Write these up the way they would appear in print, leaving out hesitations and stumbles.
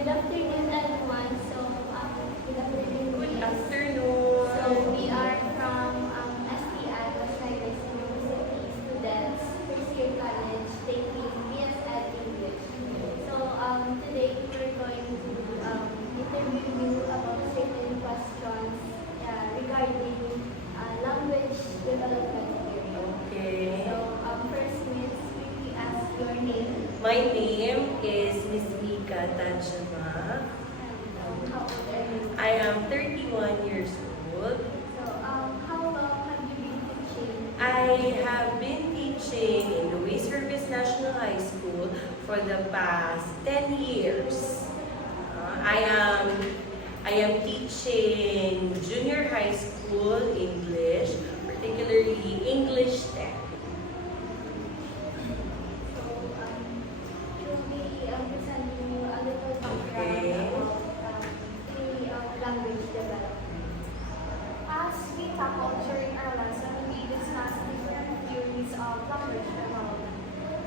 Good afternoon, everyone. Good afternoon. Good Miss. afternoon. We are from STI, West Highlands University students, first year college, taking BS Ed English. Today we're going to interview you about certain questions regarding language development theory. Okay. First, Miss, will we ask your name? My name is Miss Mika Tajama. How old are you? I am 31 years old. How long have you been teaching? I have been teaching in Louis Service National High School for the past 10 years. I am teaching junior high school English, particularly English 10. You'll be presenting you a little Okay. background about the language development. As we tackled during our lesson, we discussed different theories of language development,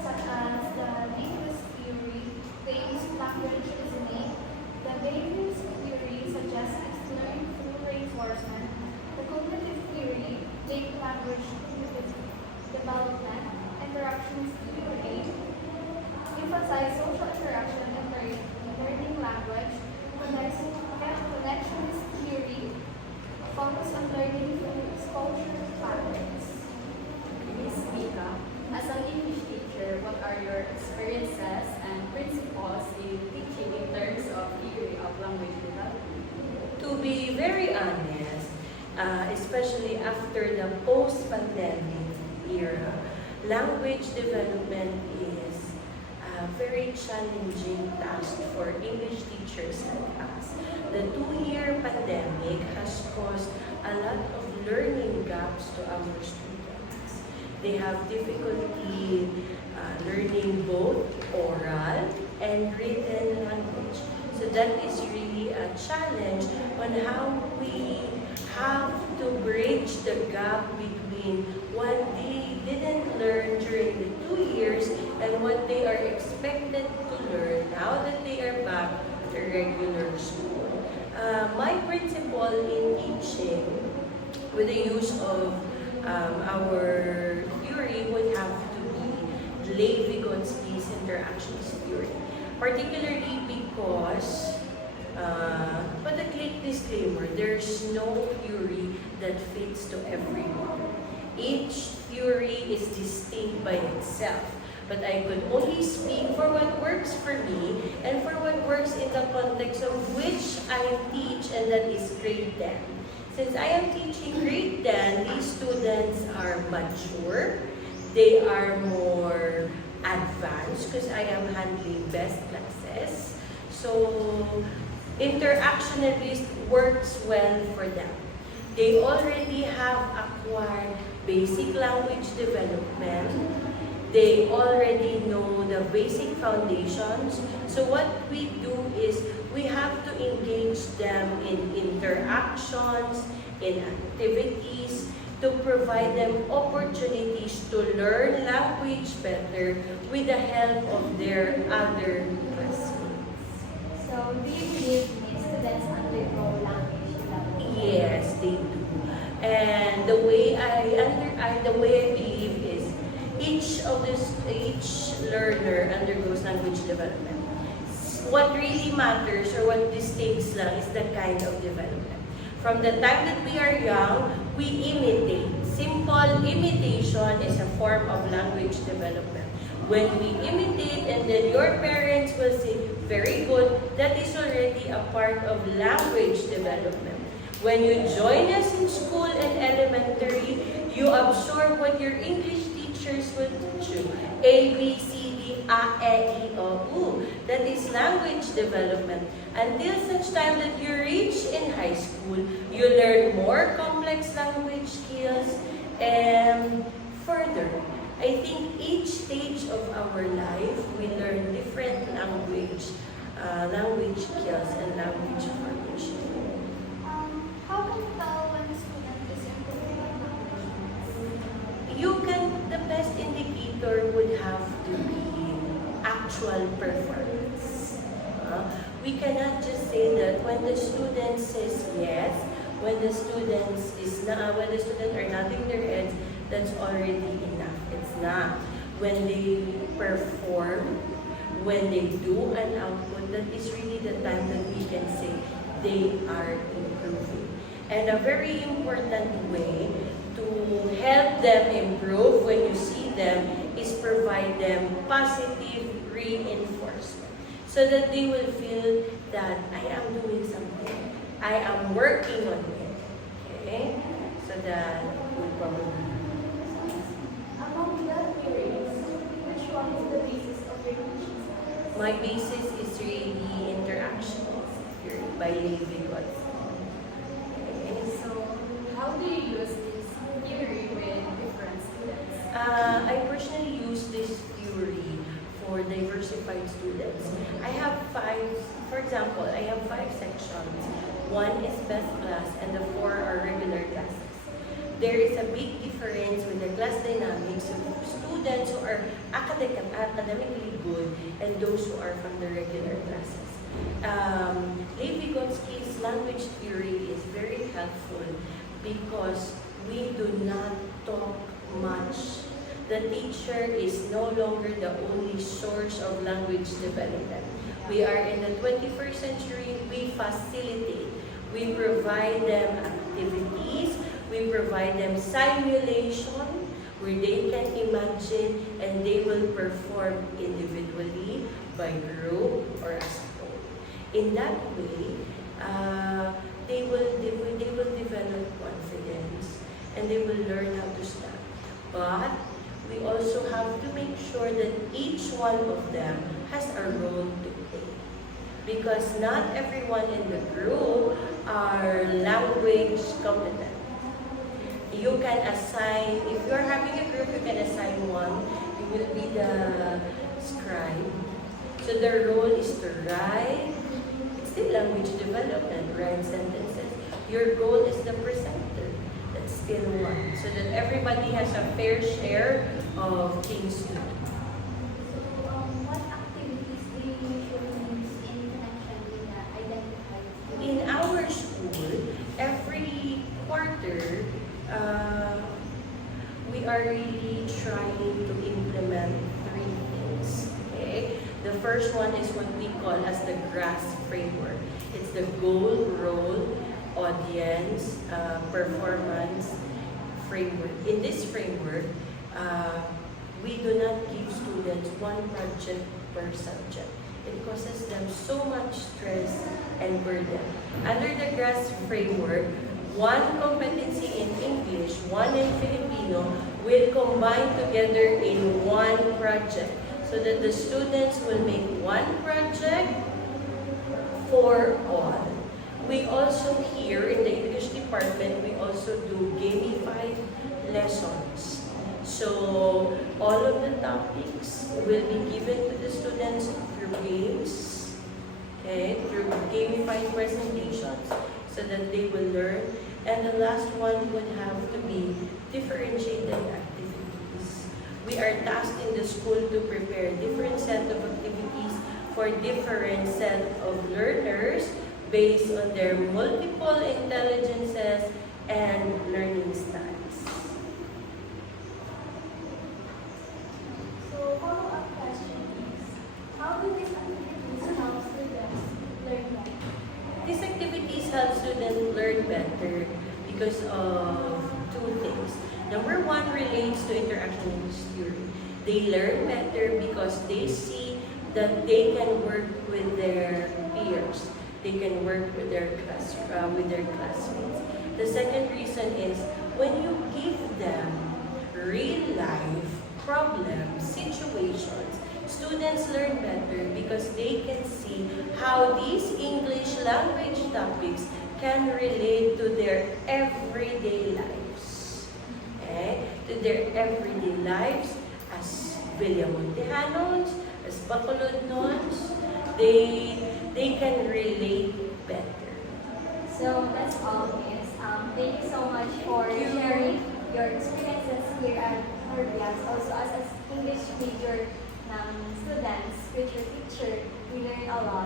such as the linguist theory, based language reasoning, the Bayes theory suggests learning through reinforcement, the cognitive theory, linked language development, interactions theory, emphasize social interaction and learning language, connectionist theory, focus on learning through exposure patterns. Miss Mika, as an English teacher, what are your experiences and principles in teaching in terms of theory of language development? To be very honest, especially after the post-pandemic era, language development is a very challenging task for English teachers like us. The 2-year pandemic has caused a lot of learning gaps to our students. They have difficulty learning both oral and written language. So that is really a challenge on how we have to bridge the gap between what they didn't learn during the 2 years and what they are expected to learn now that they are back to regular school. My principle in teaching with the use of our theory would have to be Levi-Gonski's interactions theory. Particularly because, but a quick disclaimer, there's no theory that fits to everyone. Each theory is distinct by itself. But I could only speak for what works for me and for what works in the context of which I teach, and that is grade 10. Since I am teaching grade 10, these students are mature, they are more advanced because I am handling best classes. So interaction at least works well for them. They already have acquired basic language development. They already know the basic foundations. So what we do is we have to engage them in interactions, in activities, to provide them opportunities to learn language better with the help of their other classmates. So, do you believe these students undergo language development? Yes, they do. And the way I believe is each learner undergoes language development. What really matters or what distincts lang is the kind of development. From the time that we are young, we imitate. Simple imitation is a form of language development. When we imitate and then your parents will say, very good, that is already a part of language development. When you join us in school and elementary, you absorb what your English teachers will teach you. A, B, C, D, A, E, I, O, U. That is language development. Until such time that you reach in high school, you learn more complex language skills. And further, I think each stage of our life, we learn different language skills and language formation. How can you tell when a student is improving language? The best indicator would have to be actual performance. We cannot just say that when the student says yes, when the students when the students are nodding their heads, that's already enough. It's not. When they perform, when they do an output, that is really the time that we can say they are improving. And a very important way to help them improve when you see them is provide them positive reinforcement so that they will feel that I am doing something. I am working on it. Okay? So that will probably. Among the theories, which one is the basis of your teaching? My basis is really interactions theory by Levi-Wygotsky. Okay? So, how do you use this theory with different students? I personally use this theory for diversified students. I have for example, I have 5 sections. 1 is best class and the 4 are regular classes. There is a big difference with the class dynamics of students who are academically good and those who are from the regular classes. Levi-Wygotsky's language theory is very helpful because we do not talk much. The teacher is no longer the only source of language development. We are in the 21st century, we facilitate. We provide them activities, we provide them simulation where they can imagine and they will perform individually, by group, or as a whole. In that way, they will develop confidence and they will learn how to stand. But we also have to make sure that each one of them has a role to play. Because not everyone in the group are language competent. You can assign, if you're having a group, you can assign one. You will be the scribe. So the role is to write. It's still language development, write sentences. Your goal is the presenter. That's still one. So that everybody has a fair share of things to do. What activities do you usually use in connection with the identified student? In our school, every quarter, we are really trying to implement 3 things. Okay? The first one is what we call as the GRASS framework. It's the goal, role, audience, performance framework. In this framework, we do not give students one project per subject. It causes them so much stress and burden. Under the GRASS framework, 1 competency in English, 1 in Filipino will combine together in 1 project so that the students will make 1 project for all. We also here in the English department, we also do gamified lessons. So all of the topics will be given to the students through games, okay, through gamified presentations so that they will learn. And the last one would have to be differentiated activities. We are tasked in the school to prepare different set of activities for different set of learners based on their multiple intelligences and learning styles. So, follow-up question is, how do these activities help students learn better? These activities help students learn better because of 2 things. Number 1 relates to interaction theory. They learn better because they see that they can work with their peers. They can work with their classmates. The second reason is when you give them real life problems, situations, students learn better because they can see how these English language topics can relate to their everyday lives. Okay? To their everyday lives as Villamontejanos, as Bacolodnos, they can relate better. So, that's all, Miss. Thank you so much for sharing your experiences here at Orbias. Also, as an English major students with your teacher, we learn a lot.